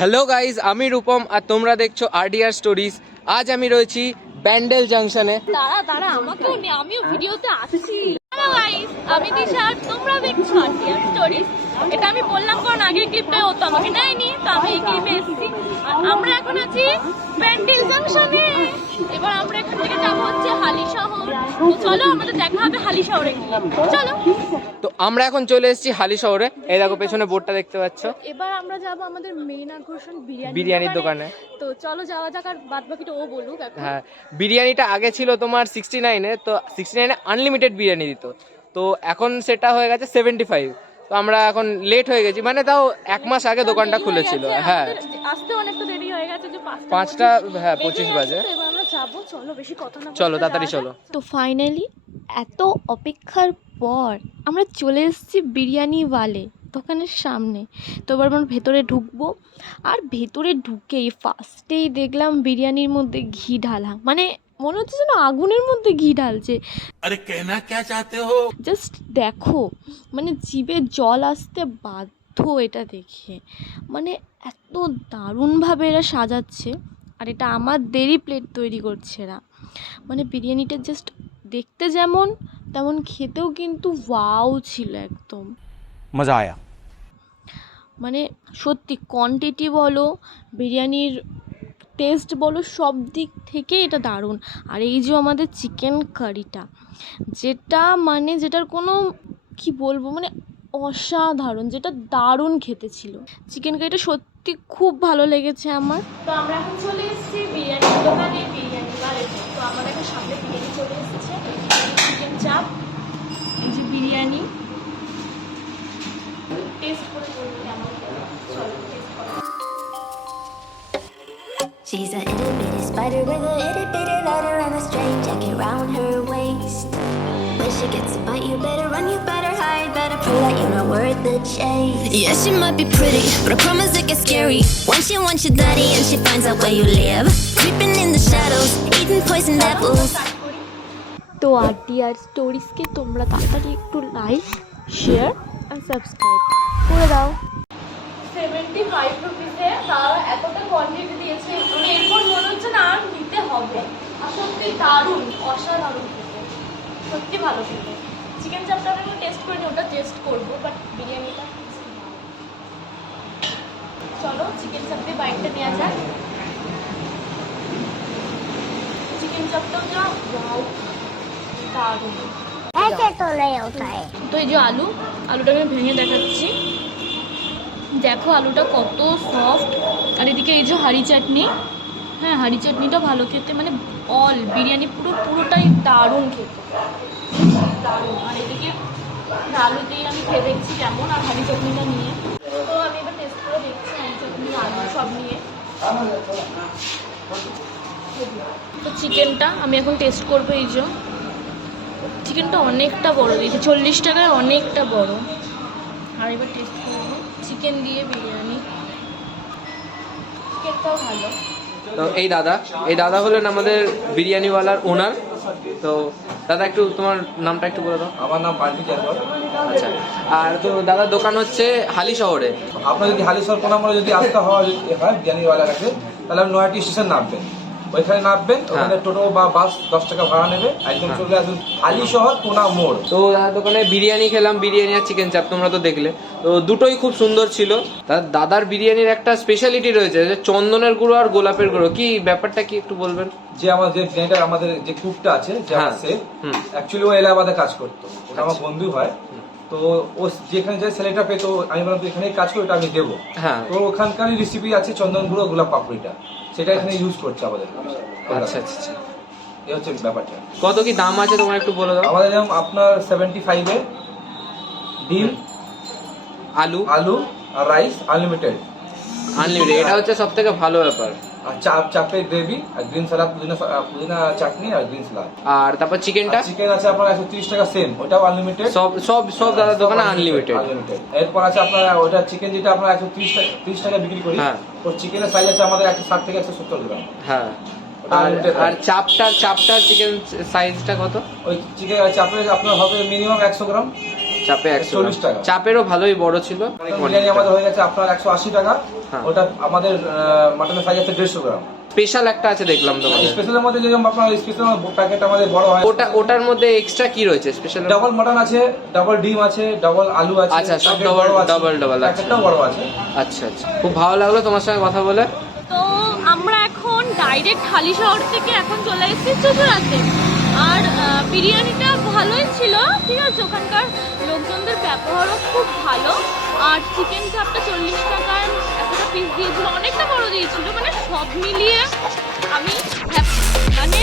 Hello guys, আমি রূপম আর তোমরা দেখছো RDR স্টোরিজ। আজ আমি রয়েছি ব্যান্ডেল জাংশনে। দাঁড়া আমাকেও নে, আমিও ভিডিওতে আছি। হ্যালো গাইস, আমি দিশা, তোমরা দেখছো RDR স্টোরিজ। এটা আমি বললাম কারণ আগের ক্লিপটায় ও তো আমাকে নেয়নি, তো আমি এই ক্লিপে এসেছি। আর আমরা এখন আছি ব্যান্ডেল জাংশনে। এবার আমরা এখান থেকে যাবো হচ্ছে হালিশহর। তো চলো আমাদের দেখা হবে হালিশহরে গিয়ে, চলো। তো আমরা এখন চলে এসেছি হালিশহরে। এই দেখো পেছনে বোর্ডটা দেখতে পাচ্ছ। এবার আমরা যাবো আমাদের মেইন আকর্ষণ বিরিয়ানির দোকানে। তো চলো যাওয়া যাক, আর বাদ বাকিটা ও বলুক। হ্যাঁ, বিরিয়ানিটা আগে ছিল তোমার 69-এ, তো 69-এ আনলিমিটেড বিরিয়ানি দিত। তো এখন সেটা হয়ে গেছে 75। তো আমরা এখন লেট হয়ে গেছি, মানে তাও এক মাস আগে দোকানটা খুলেছিল। হ্যাঁ, আসতে অনেকটা দেরি হয়ে গেছে, যে 5টা 25 বাজে। এবার আমরা যাবো, চলো বেশি কথা না চলো তাড়াতাড়ি চলো। তো ফাইনালি এত অপেক্ষার পর আমরা চলে এসেছি বিরিয়ানিওয়ালে দোকানের সামনে। তো এবার আমরা ভেতরে ঢুকবো, আর ভেতরে ঢুকেই ফার্স্টেই দেখলাম বিরিয়ানির মধ্যে ঘি ঢালা, মানে মনে হচ্ছে যেন আগুনের মধ্যে ঘি ঢালছে। আরে কেনা কে চাতে হো? জাস্ট দেখো, মানে জিভে জল আসতে বাধ্য এটা দেখে। মানে এত দারুণভাবে এরা সাজাচ্ছে, আর এটা আমাদেরই প্লেট তৈরি করছে এরা। মানে বিরিয়ানিটা জাস্ট দেখতে যেমন তেমন খেতেও কিন্তু ওয়াও ছিল একদম। মজা আয়া। মানে সত্যি কোয়ান্টিটি বলো, বিরিয়ানির টেস্ট বলো, সব দিক থেকে এটা দারুণ। আর এই যে আমাদের চিকেন কারিটা, যেটার কোনো কি বলবো, মানে অসাধারণ, যেটা দারুণ খেতে ছিল। চিকেন কারিটা সত্যি খুব ভালো লেগেছে আমার। তো আমরা এখন চলে এসেছি বিরিয়ানির দোকানে, বিরিয়ানি বারে। তো আমাদের এখন সামনে বিরিয়ানি চলে এসেছে, চিকেন চাপ, এই যে বিরিয়ানি। টেস্ট করে বলবো কেমন। চলো টেস্ট করো। She's a itty bitty spider with a itty bitty letter and a strange jacket round her waist. When she gets a bite, you better run, you better hide, better pray that you're not worth the chase. Yeah, she might be pretty, but I promise it gets scary when she wants your daddy and she finds out where you live. Creeping in the shadows, eating poison apples. তো RDR স্টোরিজকে তোমরা তাড়াতাড়ি একটু like, share আর subscribe করে দাও। 75 রুপিসে তাও এতটা quantity দিয়েছে, মানে এরপর মনে হচ্ছে না আর নিতে হবে। আর সত্যি দারুণ, অসাধারণ খেতে, সত্যি ভালো খেতে। চিকেন চাপটা আমি টেস্ট করিনি, ওটা টেস্ট করবো, বাট বিরিয়ানিটা চলো চিকেন চাপে বাইকটা নেওয়া যাক। চিকেন চাপটাও যা ওয়াও দারুণ। তো এই যে আলুটা আমি ভেঙে দেখাচ্ছি, দেখো আলুটা কত সফট। আর এদিকে এই যে হাঁড়ি চাটনি, হ্যাঁ হাঁড়ি চাটনিটা ভালো খেতে, মানে বিরিয়ানি পুরোটাই দারুণ খেতে, দারুণ। আর এদিকে আলু দিয়ে আমি খেয়ে দেখছি কেমন, আর হাঁড়ি চাটনিটা নিয়ে। তো আমি এবার টেস্ট করে দেখছি হাঁড়ি চাটনি আলু সব নিয়ে। তো চিকেনটা আমি এখন টেস্ট করবো। এই যে চিকেনটা অনেকটা বড় দিয়েছে, 40 টাকায় অনেকটা বড়। আর এবার টেস্ট করবো চিকেন দিয়ে বিরিয়ানি, চিকেনটাও ভালো। তো এই দাদা হলেন আমাদের বিরিয়ানিওয়ালার ওনার। তো দাদা একটু তোমার নামটা একটু বলে দাও। আমার নাম পার্টি জায়গা। আচ্ছা, আর তো দাদার দোকান হচ্ছে হালিশহরে। আপনার যদি হালিশহর কোনা মোড়ে যদি আসতে হয় বিরিয়ানিওয়ালার কাছে, তাহলে আপনি নয়াটি স্টেশন নামবেন, ওইখানে নামবেন, ওখানে টোটো বা বাস 10 টাকা ভাড়া নেবে, একদম চলে আসুন হালিশহর কোনা মোড়। তো দাদার দোকানে বিরিয়ানি খেলাম, বিরিয়ানি আর চিকেন চাপ, তোমরা তো দেখলে। তো দুটোই খুব সুন্দর ছিল। দাদার বিরিয়ানির একটা স্পেশালিটি রয়েছে, যে চন্দনের গুঁড়ো আর গোলাপের গুঁড়ো। কি ব্যাপারটা কি একটু বলবেন? যে আমাদের যে কুকটা আছে, যে আমার শেফ, অ্যাকচুয়ালি ও এলাহাবাদে কাজ করতো, ওটা আমার বন্ধু হয়। তো ও যেখানে যে ছেলেটা পেতো, আমি বললাম এখানে কাজ করে, ওটা আমি দেবো। হ্যাঁ, তো ওখানকারই রেসিপি আছে চন্দন গুঁড়ো গোলাপ পাপড়িটা, সেটা এখানে ইউজ করছে আমাদের। আচ্ছা আচ্ছা, এই হচ্ছে ব্যাপারটা। কত কি দাম আছে তোমার একটু বলে দাও। আমাদের যেমন আপনার 75-এ ডিম, আলু আর রাইস আনলিমিটেড। এটা হচ্ছে সব থেকে ভালো ব্যাপার। আর চাপের গ্রেভি আর গ্রিন সালাদ, পুদিনা চাটনি আর গ্রিন সালাদ। আর তারপর চিকেন আছে আপনার 130 টাকা, সেম ওটাও আনলিমিটেড। সব দাদার দোকানে আনলিমিটেড। এরপর আছে আপনার ওটা চিকেন, যেটা আমরা 130 টাকা বিক্রি করি। ওর চিকেনের সাইজ আছে আমাদের 160 থেকে 170 গ্রাম। হ্যাঁ, আর চাপটার চিকেন সাইজটা কত? ওই চিকেন চাপের আপনার হবে মিনিমাম 100 গ্রাম, চাপে 100 40 টাকা। চাপেরও ভালোই বড় ছিল। বিরিয়ানি আমাদের হয়ে গেছে আপনার 180 টাকা। হ্যাঁ। ওটা আমাদের মাটনের সাইজ আছে 150 গ্রাম। স্পেশাল একটা আছে দেখলাম তোমাদের। স্পেশালের মধ্যে যেরকম আপনার স্পেশাল প্যাকেট আমাদের বড় হয়, ওটার মধ্যে এক্সট্রা কি রয়েছে স্পেশাল? ডাবল মটন আছে, ডাবল ডিম আছে, ডাবল আলু আছে। আচ্ছা, সব packet ডাবল বড় আছে, ডাবল ডাবল আছে। প্যাকেটটাও বড় আছে। আচ্ছা আচ্ছা, খুব ভালো লাগলো তোমার সঙ্গে কথা বলে। তো আমরা এখন ডাইরেক্ট হালিশহর থেকে এখন চলে এসেছি চুচুড়াতে। আর বিরিয়ানিটা ভালোই ছিল, ঠিক আছে, ওখানকার লোকজনদের ব্যবহারও খুব ভালো। আর চিকেন চাপটা 40 টাকায় একটা পিস দিয়েছিল, অনেকটা বড় দিয়েছিল, মানে সব মিলিয়ে আমি happy। মানে